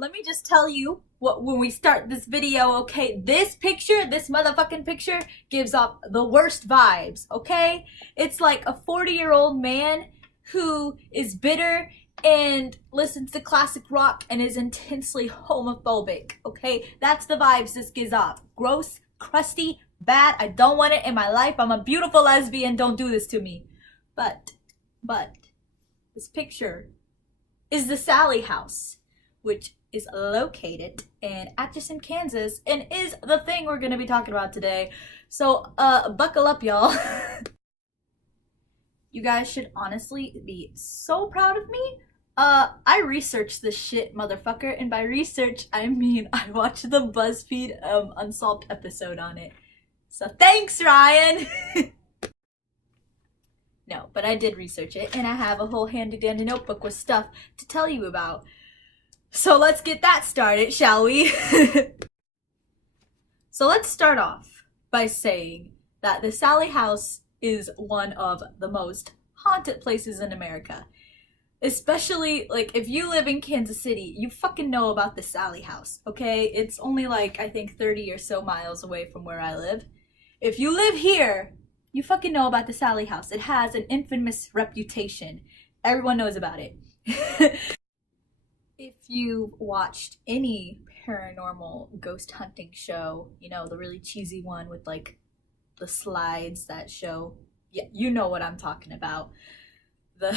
Let me just tell you what when we start this video, okay? This picture, this motherfucking picture, gives off the worst vibes, okay? It's like a 40-year-old man who is bitter and listens to classic rock and is intensely homophobic, okay? That's the vibes this gives off. Gross, crusty, bad. I don't want it in my life. I'm a beautiful lesbian. Don't do this to me. But, this picture is the Sallie house, which is located in Atchison, Kansas, and is the thing we're gonna be talking about today. So, buckle up, y'all. You guys should honestly be so proud of me. I researched this shit, motherfucker, and by research, I mean I watched the BuzzFeed Unsolved episode on it. So thanks, Ryan! No, but I did research it, and I have a whole handy-dandy notebook with stuff to tell you about. So let's get that started, shall we? So let's start off by saying that the Sallie house is one of the most haunted places in America. Especially, like, if you live in Kansas City, you fucking know about the Sallie house, okay? It's only like, I think 30 or so miles away from where I live. If you live here, you fucking know about the Sallie house. It has an infamous reputation. Everyone knows about it. If you've watched any paranormal ghost hunting show, you know, the really cheesy one with like the slides that show, yeah, you know what I'm talking about. The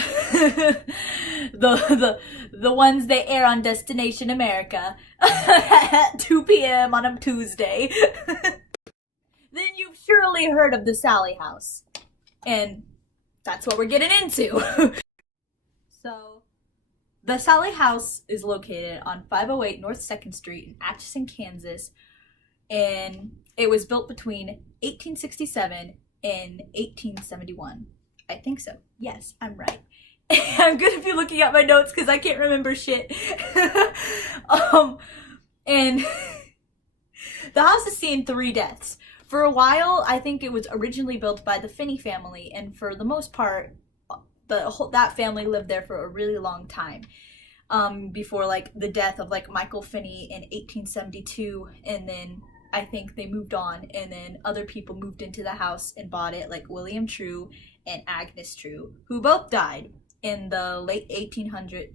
the ones they air on Destination America at 2 p.m. on a Tuesday. Then you've surely heard of the Sallie house. And that's what we're getting into. So, the Sallie house is located on 508 North 2nd Street in Atchison, Kansas. And it was built between 1867 and 1871. I think so. Yes, I'm right. I'm gonna be looking at my notes because I can't remember shit. And the house has seen 3 deaths. For a while, I think it was originally built by the Finney family, and for the most part, that family lived there for a really long time. Before like the death of like Michael Finney in 1872, and then I think they moved on, and then other people moved into the house and bought it, like William True and Agnes True, who both died in the late 1900s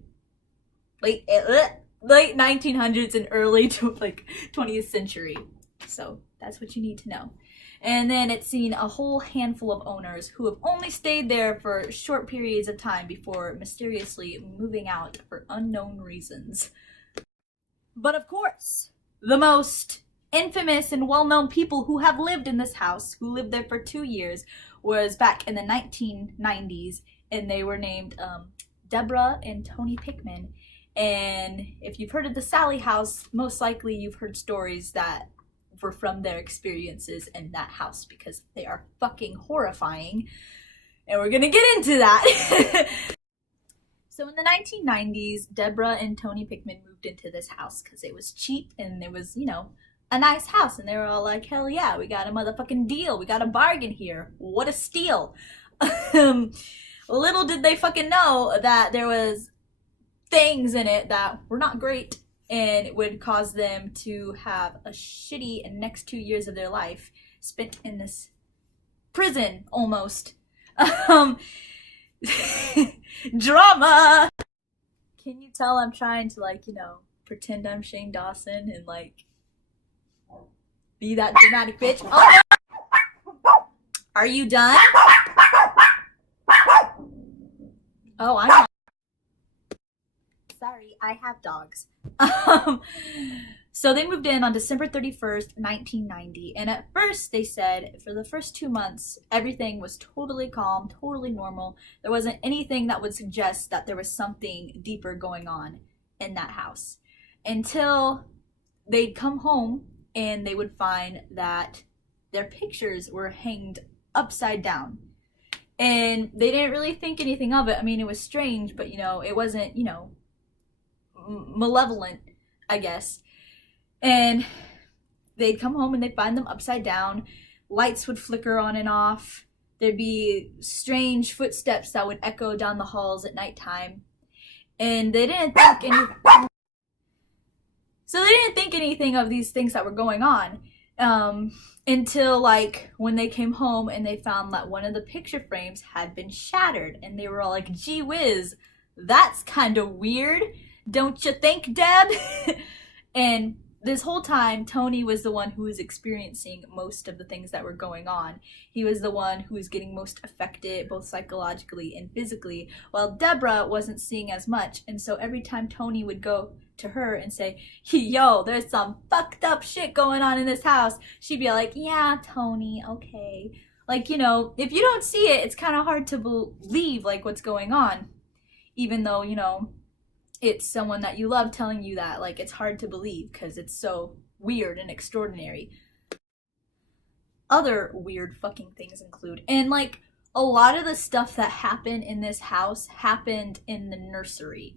and early 20th century. So that's what you need to know. And then it's seen a whole handful of owners who have only stayed there for short periods of time before mysteriously moving out for unknown reasons. But of course, the most infamous and well-known people who have lived in this house, who lived there for 2 years, was back in the 1990s, and they were named Deborah and Tony Pickman. And if you've heard of the Sallie house, most likely you've heard stories that were from their experiences in that house, because they are fucking horrifying, and we're gonna get into that. So in the 1990s, Deborah and Tony Pickman moved into this house because it was cheap and it was, you know, a nice house, and they were all like, hell yeah, we got a motherfucking deal, we got a bargain here, what a steal. Little did they fucking know that there was things in it that were not great, and it would cause them to have a shitty next 2 years of their life spent in this prison, almost. Drama! Can you tell I'm trying to, like, you know, pretend I'm Shane Dawson and, like, be that dramatic bitch? Oh, no! Are you done? Oh, I'm not. Sorry, I have dogs. So they moved in on December 31st, 1990, and at first they said for the first 2 months everything was totally calm, totally normal. There wasn't anything that would suggest that there was something deeper going on in that house, until they'd come home and they would find that their pictures were hanged upside down. And they didn't really think anything of it. I mean, it was strange, but, you know, it wasn't, you know, malevolent, I guess. And they'd come home and they'd find them upside down. Lights would flicker on and off. There'd be strange footsteps that would echo down the halls at nighttime. And they didn't think anything. So they didn't think anything of these things that were going on until like when they came home and they found that one of the picture frames had been shattered, and they were all like, gee whiz, that's kind of weird, don't you think, Deb? And this whole time, Tony was the one who was experiencing most of the things that were going on. He was the one who was getting most affected, both psychologically and physically, while Deborah wasn't seeing as much. And so every time Tony would go to her and say, yo, there's some fucked up shit going on in this house, she'd be like, yeah, Tony, okay. Like, you know, if you don't see it, it's kind of hard to believe, like, what's going on. Even though, you know, it's someone that you love telling you that, like, it's hard to believe because it's so weird and extraordinary. Other weird fucking things include, and like, a lot of the stuff that happened in this house happened in the nursery.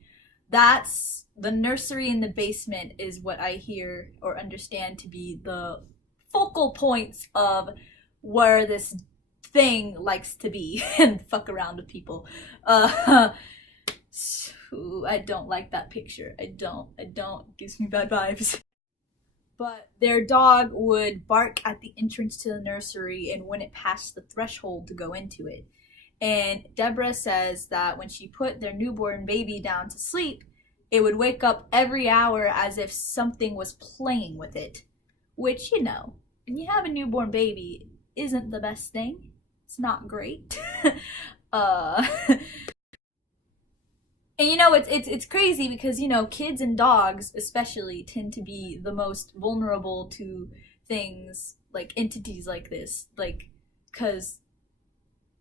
That's the nursery in the basement is what I hear or understand to be the focal points of where this thing likes to be and fuck around with people. Ooh, I don't like that picture. I don't. It gives me bad vibes. But their dog would bark at the entrance to the nursery and when it passed the threshold to go into it. And Deborah says that when she put their newborn baby down to sleep, it would wake up every hour as if something was playing with it. Which, you know, when you have a newborn baby, isn't the best thing. It's not great. And you know, it's crazy because, you know, kids and dogs especially tend to be the most vulnerable to things, like entities like this, like, because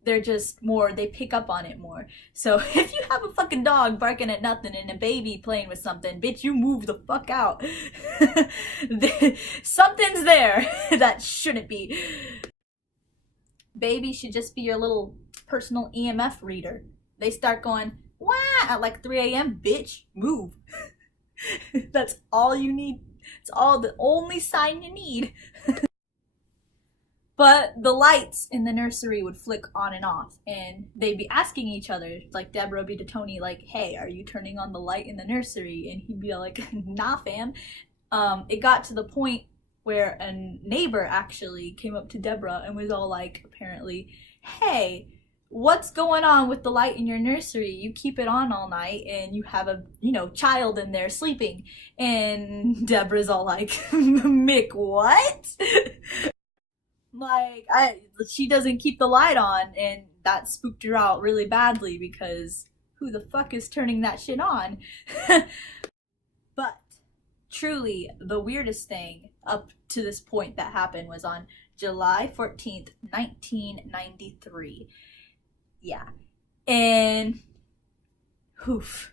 they're just more, they pick up on it more. So if you have a fucking dog barking at nothing and a baby playing with something, bitch, you move the fuck out. Something's there that shouldn't be. Baby should just be your little personal EMF reader. They start going, wah, at like 3 a.m., bitch, move. That's all you need. It's all the only sign you need. But the lights in the nursery would flick on and off, and they'd be asking each other, like Deborah would be to Tony, like, hey, are you turning on the light in the nursery? And he'd be like, nah, fam. It got to the point where a neighbor actually came up to Deborah and was all like, apparently, hey, what's going on with the light in your nursery? You keep it on all night and you have a, you know, child in there sleeping. And Deborah's all like, Mick, what? Like, she doesn't keep the light on, and that spooked her out really badly because who the fuck is turning that shit on? But truly, the weirdest thing up to this point that happened was on July 14th, 1993. Yeah. And oof.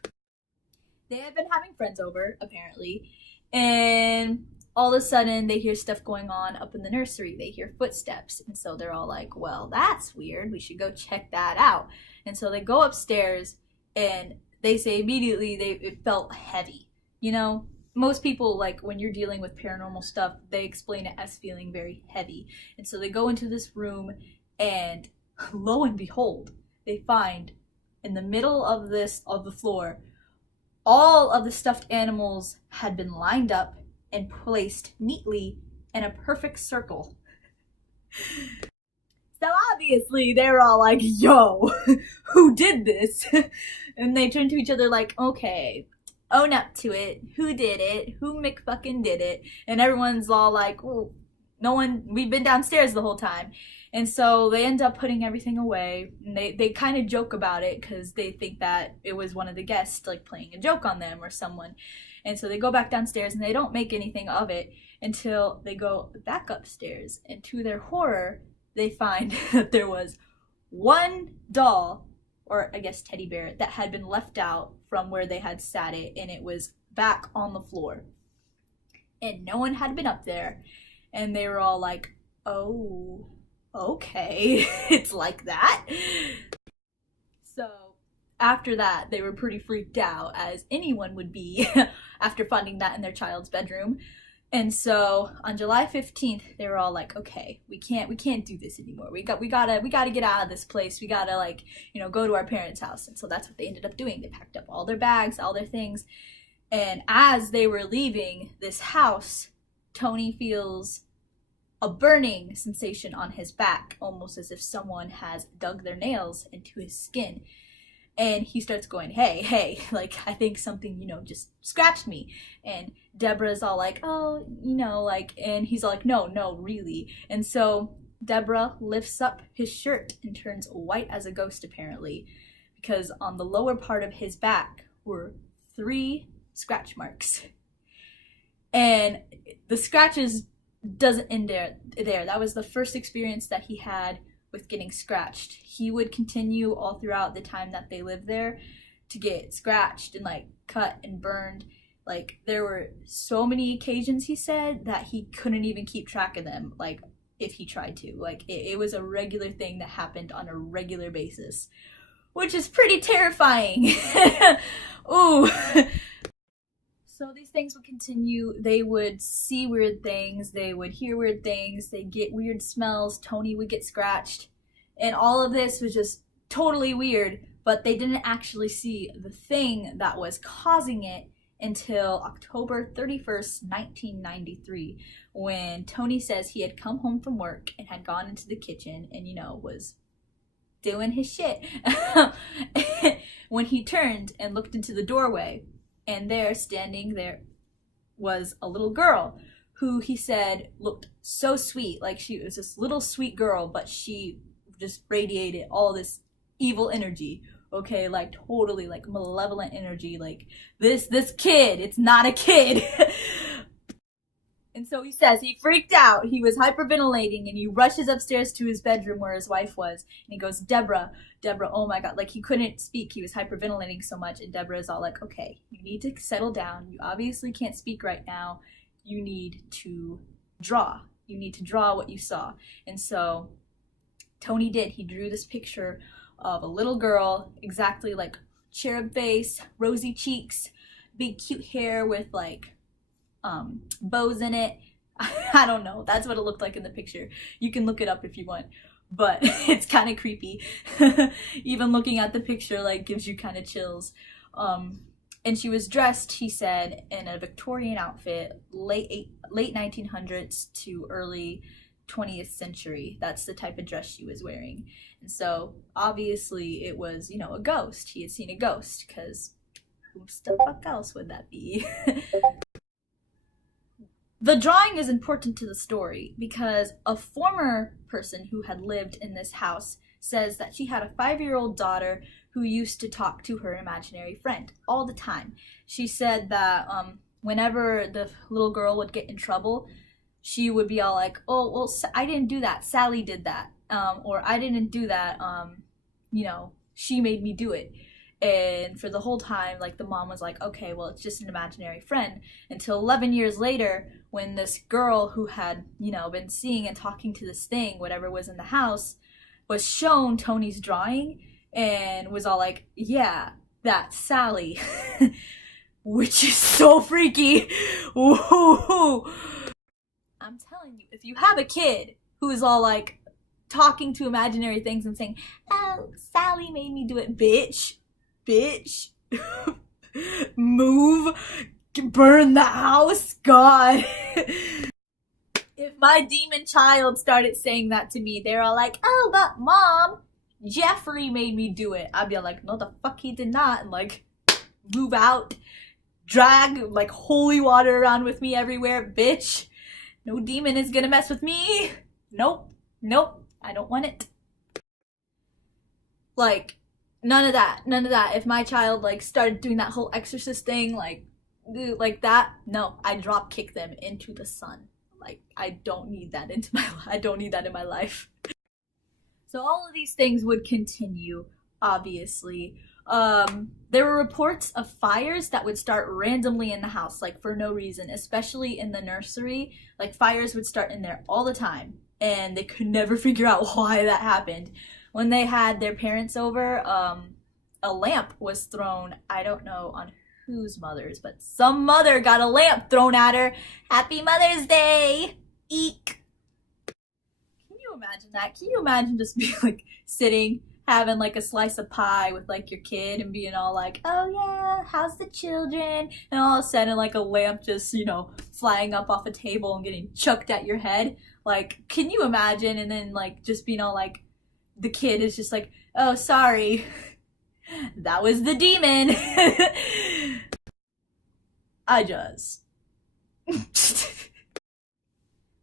They had been having friends over, apparently, and all of a sudden they hear stuff going on up in the nursery. They hear footsteps, and so they're all like, well, that's weird, we should go check that out. And so they go upstairs, and they say immediately it felt heavy. You know, most people, like, when you're dealing with paranormal stuff, they explain it as feeling very heavy. And so they go into this room, and lo and behold, they find in the middle of the floor, all of the stuffed animals had been lined up and placed neatly in a perfect circle. So obviously they're all like, yo, who did this? And they turn to each other like, okay, own up to it. Who did it? Who McFucking did it? And everyone's all like, oh, no one, we've been downstairs the whole time. And so they end up putting everything away. And they kind of joke about it because they think that it was one of the guests, like, playing a joke on them or someone. And so they go back downstairs and they don't make anything of it until they go back upstairs. And to their horror, they find that there was one doll, or I guess teddy bear, that had been left out from where they had sat it, and it was back on the floor. And no one had been up there. And they were all like, oh, okay, it's like that. So after that, they were pretty freaked out, as anyone would be after finding that in their child's bedroom. And so on July 15th, they were all like, okay, we can't do this anymore. We gotta get out of this place. We gotta, like, you know, go to our parents' house. And so that's what they ended up doing. They packed up all their bags, all their things, And as they were leaving this house, Tony feels a burning sensation on his back, almost as if someone has dug their nails into his skin. And he starts going, hey, like, I think something, just scratched me. And Deborah's all like, oh, like, and he's all like, no, really. And so Deborah lifts up his shirt and turns white as a ghost, apparently, because on the lower part of his back were 3 scratch marks. And the scratches doesn't end there. That was the first experience that he had with getting scratched. He would continue all throughout the time that they lived there to get scratched and like cut and burned. Like, there were so many occasions, he said, that he couldn't even keep track of them, like, if he tried to. Like, it was a regular thing that happened on a regular basis, which is pretty terrifying. Ooh. So these things would continue. They would see weird things. They would hear weird things. They'd get weird smells. Tony would get scratched. And all of this was just totally weird. But they didn't actually see the thing that was causing it until October 31st, 1993, when Tony says he had come home from work and had gone into the kitchen and, was doing his shit. When he turned and looked into the doorway, and there, standing there, was a little girl who he said looked so sweet. Like, she was this little sweet girl, but she just radiated all this evil energy. Okay, like, totally, like, malevolent energy. Like, this kid, it's not a kid. And so he says he freaked out. He was hyperventilating, and he rushes upstairs to his bedroom where his wife was. And he goes, Deborah, oh my God. Like, he couldn't speak. He was hyperventilating so much. And Deborah is all like, okay, you need to settle down. You obviously can't speak right now. You need to draw. You need to draw what you saw. And so Tony did. He drew this picture of a little girl, exactly like cherub face, rosy cheeks, big cute hair with like bows in it. I don't know. That's what it looked like in the picture. You can look it up if you want, but it's kind of creepy. Even looking at the picture like gives you kind of chills. And she was dressed, he said, in a Victorian outfit, late 1900s to early 20th century. That's the type of dress she was wearing. And so obviously it was, a ghost. He had seen a ghost, because who the fuck else would that be? The drawing is important to the story because a former person who had lived in this house says that she had a 5-year-old daughter who used to talk to her imaginary friend all the time. She said that whenever the little girl would get in trouble, she would be all like, oh, well, I didn't do that. Sallie did that. Or I didn't do that. She made me do it. And for the whole time, like, the mom was like, okay, well, it's just an imaginary friend. Until 11 years later, when this girl who had, been seeing and talking to this thing, whatever was in the house, was shown Tony's drawing and was all like, yeah, that's Sallie. Which is so freaky. Woo-hoo-hoo. I'm telling you, if you have a kid who's all like talking to imaginary things and saying, oh, Sallie made me do it, bitch, move, burn the house, God. If my demon child started saying that to me, they're all like, oh, but Mom, Jeffrey made me do it. I'd be like, no, the fuck he did not, and like, move out, drag like holy water around with me everywhere, bitch. No demon is gonna mess with me. Nope, I don't want it. Like, none of that. If my child like started doing that whole exorcist thing, like that, no, I drop kick them into the sun. Like, I don't need that in my life. So all of these things would continue, obviously. There were reports of fires that would start randomly in the house, like for no reason, especially in the nursery. Like, fires would start in there all the time, and they could never figure out why that happened. When they had their parents over, a lamp was thrown, I don't know on whose mother's, but some mother got a lamp thrown at her. Happy Mother's Day! Eek! Can you imagine that? Can you imagine just being like sitting, having like a slice of pie with like your kid and being all like, oh yeah, how's the children? And all of a sudden like a lamp just, you know, flying up off a table and getting chucked at your head. Like, can you imagine? And then like just being all like, the kid is just like, oh, sorry, that was the demon. I just.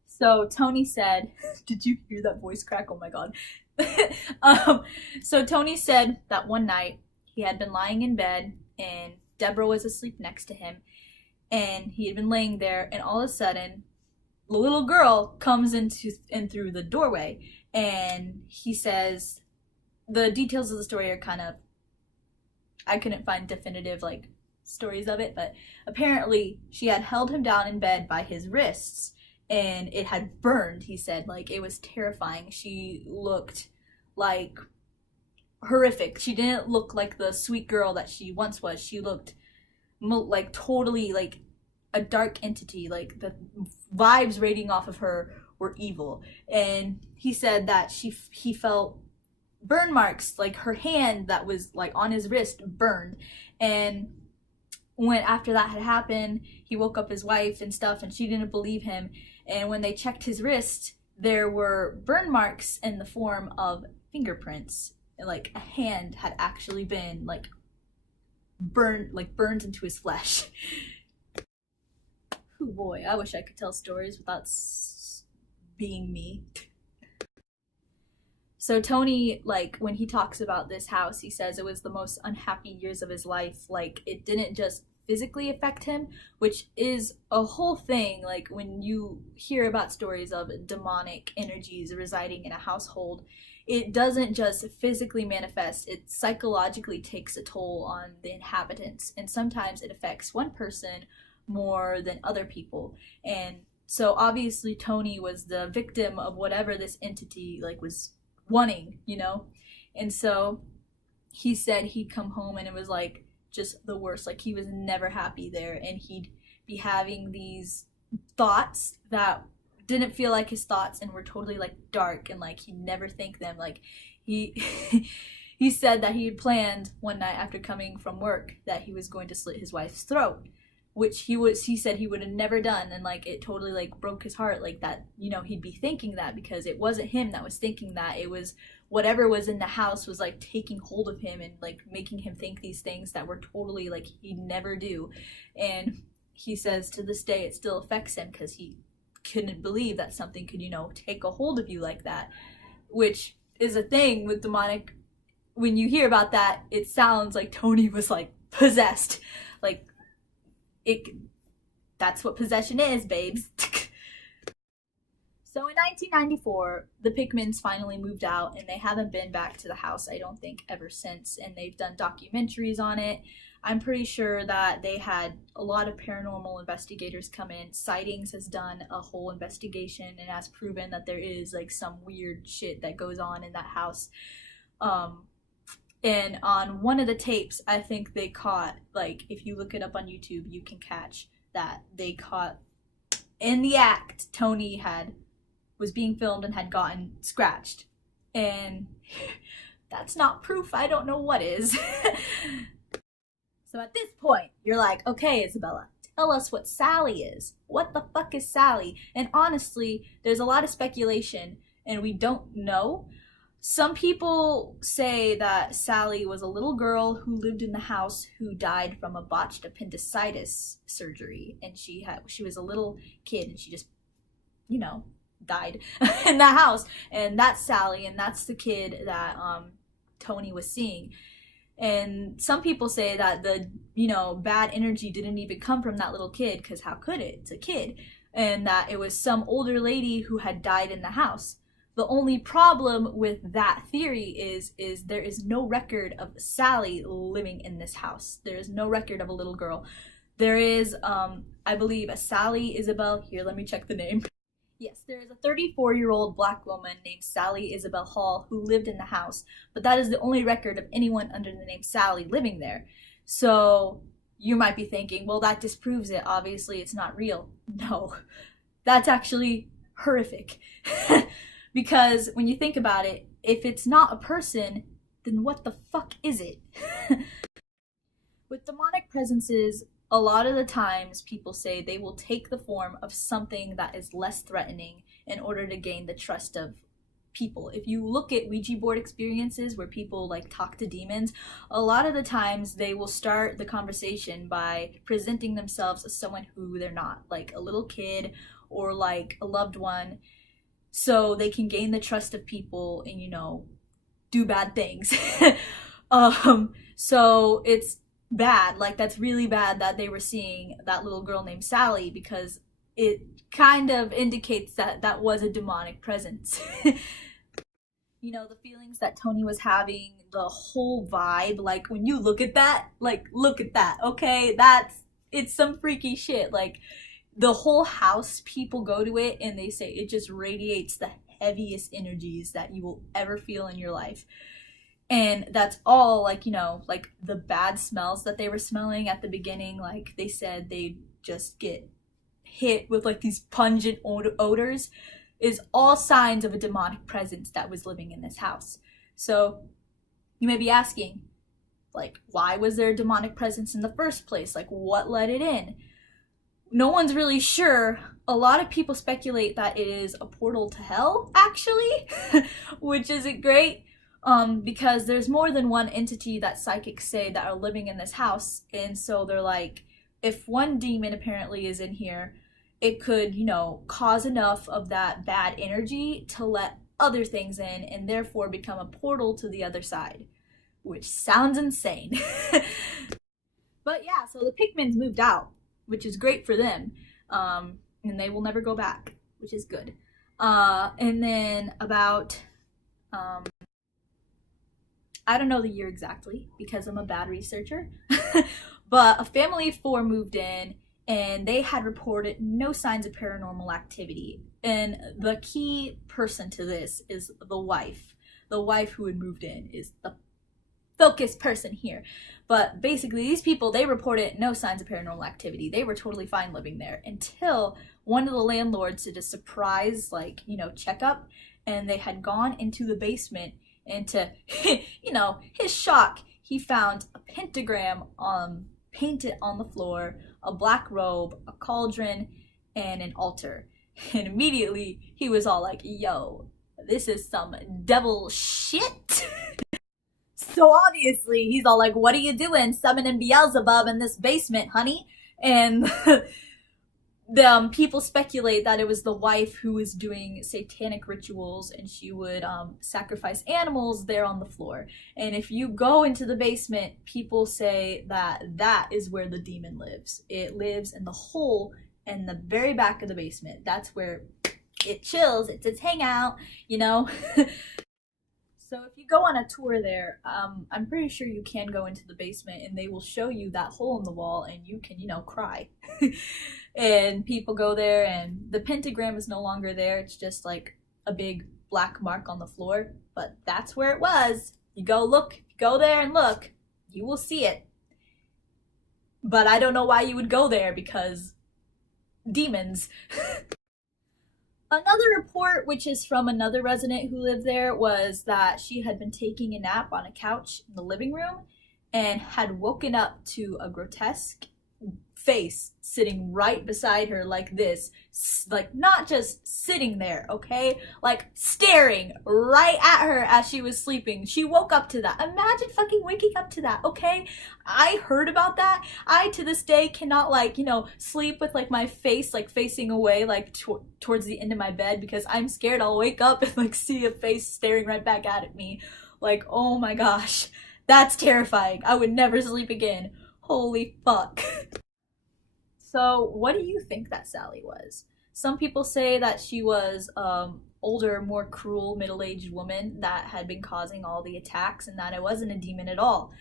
So Tony said, did you hear that voice crack? Oh my god. So Tony said that one night he had been lying in bed and Deborah was asleep next to him, and he had been laying there, and all of a sudden the little girl comes in through the doorway, and he says the details of the story are kind of, I couldn't find definitive like stories of it, but apparently she had held him down in bed by his wrists and it had burned. He said like it was terrifying. She looked like horrific. She didn't look like the sweet girl that she once was. She looked like totally like a dark entity. Like the vibes radiating off of her were evil. And he said that he felt burn marks, like her hand that was like on his wrist burned. And when after that had happened, he woke up his wife and stuff, and she didn't believe him. And when they checked his wrist, there were burn marks in the form of fingerprints. Like a hand had actually been like burned into his flesh. Oh boy, I wish I could tell stories without being me. So Tony, like, when he talks about this house, he says it was the most unhappy years of his life. Like, it didn't just physically affect him, which is a whole thing. Like, when you hear about stories of demonic energies residing in a household, it doesn't just physically manifest, it psychologically takes a toll on the inhabitants. And sometimes it affects one person more than other people. And so obviously Tony was the victim of whatever this entity, like, was wanting, you know? And so he said he'd come home and it was like just the worst. Like, he was never happy there, and he'd be having these thoughts that didn't feel like his thoughts and were totally like dark, and like he'd never think them. Like he he said that he had planned one night after coming from work that he was going to slit his wife's throat, which he said he would have never done. And like it totally like broke his heart, like that, you know, he'd be thinking that, because it wasn't him that was thinking that. It was whatever was in the house was like taking hold of him and like making him think these things that were totally like he'd never do. And he says to this day it still affects him, because he couldn't believe that something could, you know, take a hold of you like that, which is a thing with demonic. When you hear about that, it sounds like Tony was like possessed. Like, that's what possession is, babes. So in 1994, the Pickmans finally moved out, and they haven't been back to the house, I don't think, ever since. And they've done documentaries on it. I'm pretty sure that they had a lot of paranormal investigators come in. Sightings has done a whole investigation and has proven that there is like some weird shit that goes on in that house. And on one of the tapes, I think they caught, like, if you look it up on YouTube, you can catch that they caught in the act Tony was being filmed and had gotten scratched. And that's not proof. I don't know what is. So at this point, you're like, okay, Isabella, tell us what Sallie is. What the fuck is Sallie? And honestly, there's a lot of speculation, and we don't know. Some people say that Sallie was a little girl who lived in the house who died from a botched appendicitis surgery, and she was a little kid, and she just, you know, died in that house. And that's Sallie, and that's the kid that Tony was seeing. And some people say that the, you know, bad energy didn't even come from that little kid, because how could it? It's a kid. And that it was some older lady who had died in the house. The only problem with that theory is there is no record of Sallie living in this house. There is no record of a little girl. There is, I believe, a Sallie Isabel. Here, let me check the name. Yes, there is a 34-year-old black woman named Sallie Isabel Hall who lived in the house, but that is the only record of anyone under the name Sallie living there. So you might be thinking, well, that disproves it. Obviously, it's not real. No, that's actually horrific. Because when you think about it, if it's not a person, then what the fuck is it? With demonic presences, a lot of the times people say they will take the form of something that is less threatening in order to gain the trust of people. If you look at Ouija board experiences where people like talk to demons, a lot of the times they will start the conversation by presenting themselves as someone who they're not, like a little kid or like a loved one, so they can gain the trust of people and, you know, do bad things. So it's bad, like that's really bad that they were seeing that little girl named Sallie, because it kind of indicates that that was a demonic presence. You know, the feelings that Tony was having, the whole vibe, like when you look at that, like look at that, okay? It's some freaky shit. Like the whole house, people go to it and they say it just radiates the heaviest energies that you will ever feel in your life. And that's all, like, you know, like the bad smells that they were smelling at the beginning, like they said they just get hit with like these pungent odors, is all signs of a demonic presence that was living in this house. So you may be asking, like, why was there a demonic presence in the first place? Like, what let it in? No one's really sure. A lot of people speculate that it is a portal to hell, actually, which isn't great. Because there's more than one entity that psychics say that are living in this house, and so they're like, if one demon apparently is in here, it could, you know, cause enough of that bad energy to let other things in and therefore become a portal to the other side, which sounds insane. But yeah, so the Pikmins moved out, which is great for them, and they will never go back, which is good. And then about I don't know the year exactly because I'm a bad researcher, but a family of 4 moved in and they had reported no signs of paranormal activity. And the key person to this is the wife. The wife who had moved in is the focus person here. But basically, these people, they reported no signs of paranormal activity. They were totally fine living there until one of the landlords did a surprise, like, you know, checkup, and they had gone into the basement. And to, you know, his shock, he found a pentagram painted on the floor, a black robe, a cauldron, and an altar. And immediately he was all like, yo, this is some devil shit. So obviously he's all like, what are you doing summoning Beelzebub in this basement, honey? And the people speculate that it was the wife who was doing satanic rituals, and she would sacrifice animals there on the floor. And if you go into the basement, people say that that is where the demon lives. It lives in the hole in the very back of the basement. That's where it chills. It's its hangout, you know. So if you go on a tour there, I'm pretty sure you can go into the basement and they will show you that hole in the wall and you can, you know, cry. And people go there and the pentagram is no longer there. It's just like a big black mark on the floor, but that's where it was. You go look, go there and look, you will see it. But I don't know why you would go there because demons. Another report, which is from another resident who lived there, was that she had been taking a nap on a couch in the living room and had woken up to a grotesque face sitting right beside her like this, like not just sitting there, okay, like staring right at her as she was sleeping. She woke up to that. Imagine fucking waking up to that, okay? I heard about that. I to this day cannot, like, you know, sleep with like my face like facing away, like towards the end of my bed, because I'm scared I'll wake up and like see a face staring right back at me. Like, oh my gosh, that's terrifying. I would never sleep again. Holy fuck. So what do you think that Sallie was? Some people say that she was older, more cruel, middle-aged woman that had been causing all the attacks and that it wasn't a demon at all.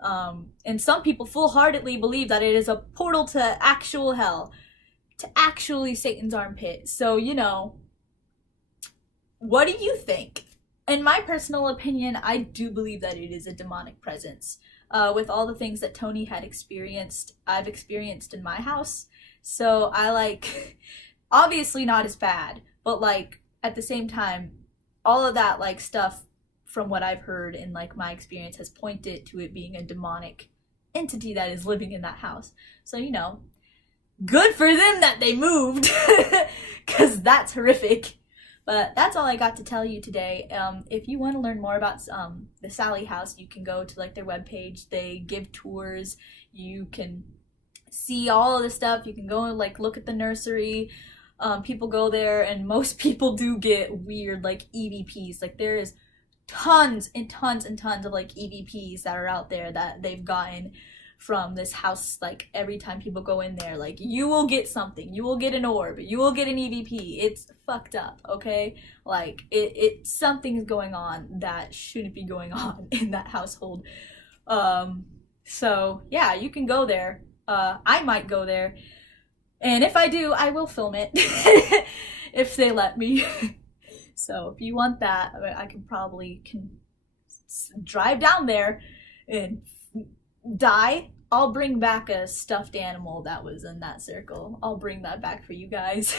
And some people full-heartedly believe that it is a portal to actual hell, to actually Satan's armpit. So, you know, what do you think? In my personal opinion, I do believe that it is a demonic presence. With all the things that Tony had experienced, I've experienced in my house. So I like, obviously not as bad, but like at the same time, all of that like stuff from what I've heard and like my experience has pointed to it being a demonic entity that is living in that house. So, you know, good for them that they moved, because that's horrific. But that's all I got to tell you today. If you want to learn more about the Sallie house, you can go to like their webpage. They give tours. You can see all of the stuff. You can go and like look at the nursery. People go there, and most people do get weird like EVPs. Like there is tons and tons and tons of like EVPs that are out there that they've gotten from this house. Like every time people go in there, like you will get something, you will get an orb, you will get an EVP. It's fucked up, okay? Like it something's going on that shouldn't be going on in that household. So yeah, you can go there. I might go there, and if I do, I will film it if they let me. So if you want that, I can probably drive down there and die. I'll bring back a stuffed animal that was in that circle. I'll bring that back for you guys.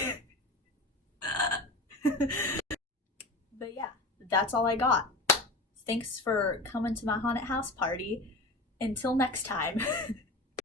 But yeah, that's all I got. Thanks for coming to my haunted house party. Until next time.